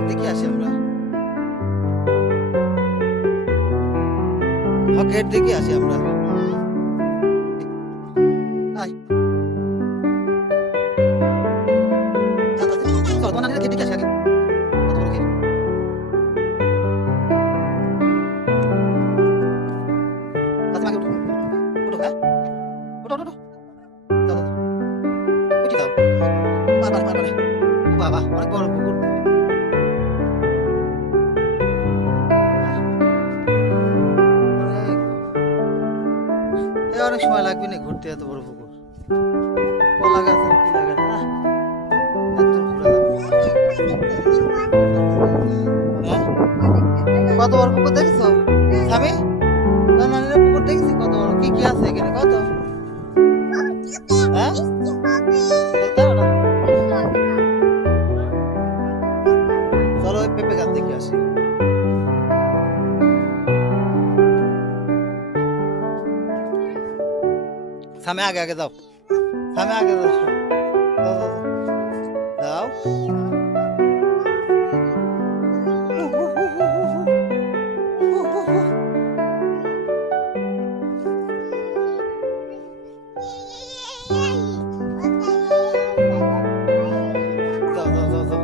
Gate দেখে আসি আমরা। গেট দেখে আসি আমরা। আয় চলো তোমার নানির গেট দেখে আসি আগে। কত বড় গেট! তাতে আগে উঠো উঠো, হ্যাঁ উঠো উঠো উঠো। যাও যাও উঠি দাও। পারবা পারবা না। ও বাবা অনেক বড় পুকুর তো। অনেক অনেক সময় লাগবে না ঘুরতে, এত বড় পুকুর। কলা গাছ আর কি লাগানো না, একদম ঘুরে যাবে। হ্যাঁ কত বড় পুকুর দেখেছো স্বামী? তোর নানির পুকুর দেখেছি কত বড়, কি কি আছে এখানে কত? হ্যাঁ বলতে পারো না? চলো ওই পেঁপে গাছ দেখে আসি। স্বামী আগে আগে যাও, স্বামী আগে যাও, যাও যাও যাও। যাও যাও যাও যাও।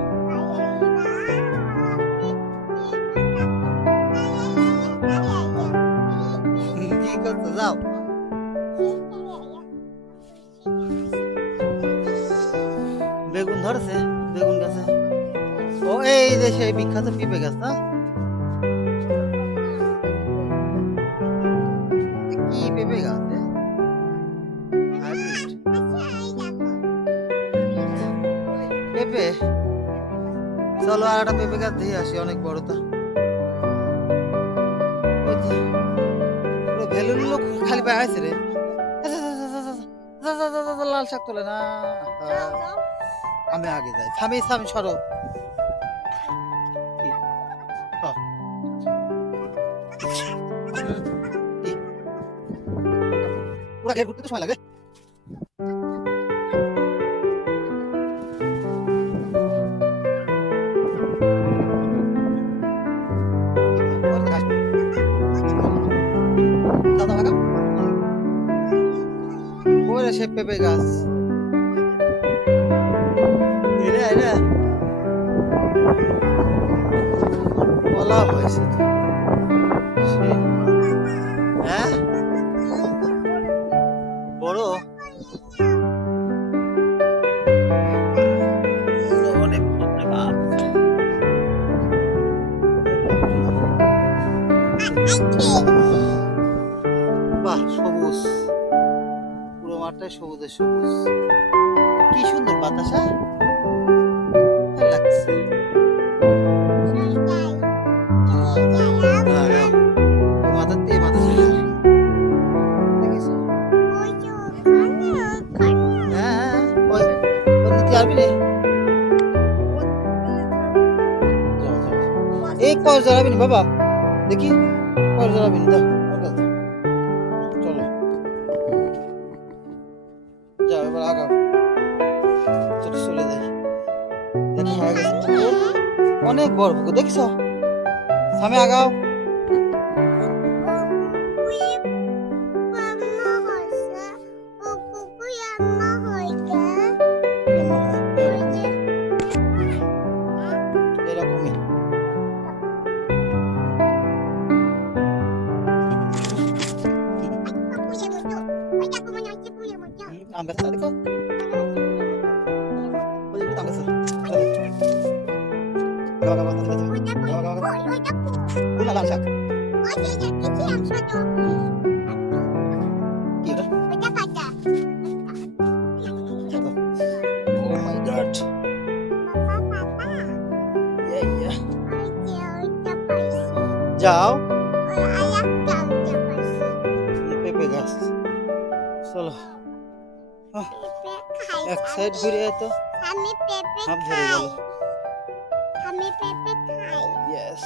কি করছো যাও। বেগুন ধরেছে বেগুন গাছে। ও এই যে সেই বিখ্যাত পেঁপে গাছ না? কি পেঁপে গাছ রে? হাইব্রিড পেঁপে। চলো আর একটা পেঁপে গাছ দিয়ে আসি, অনেক বড় তা। ওই যে পুরো ভেলুর লোক খালি পায়ে আছে রে। লাল শাক তোলে না। আমি আগে যাই, থামি থামি সরো। কি? হ। কি? পুরা ঘের ঘুরতে তো সময় লাগে। দাদা লাগাও ওরে সে পেঁপে গাছ। এরে এরে কলা হয়েছে তো। সেই, হ্যাঁ বড় অনেক বাপরে বাপ। বাহ সবুজ, পুরো মাঠটাই সবুজে সবুজ। কি সুন্দর বাতাস, হ্যাঁ ভালো লাগছে। দাঁড়াও, ওই মাথা দিয়ে মাথা চলে আসে। দেখেছো? হ্যাঁ ওই ওর নিতে পারবি রে। যাও, যাও, যাও। এই কয় জ্বালাবি না বাবা, দেখি কয় জ্বালাবি না, দাও আমার কাছে দাও। চলো যাও এবার আগাও, চলো চলে যাই। দেখা হয়ে গেছে পুকুর, অনেক বড় পুকুর দেখছো? সামনে আগাও। কেমন হয়? এরকমই আম গাছ দেখো, ওই যে আম গাছ। চলো গাও গাও গাও গাও গাও গাও গাও। লাল শাক কি ওটা? Oh my god. Yeah, yeah. যাও পেঁপে গাছ। চলো এক সাইড ঘুরে তো হাফ ধরে গেল। ইয়েস।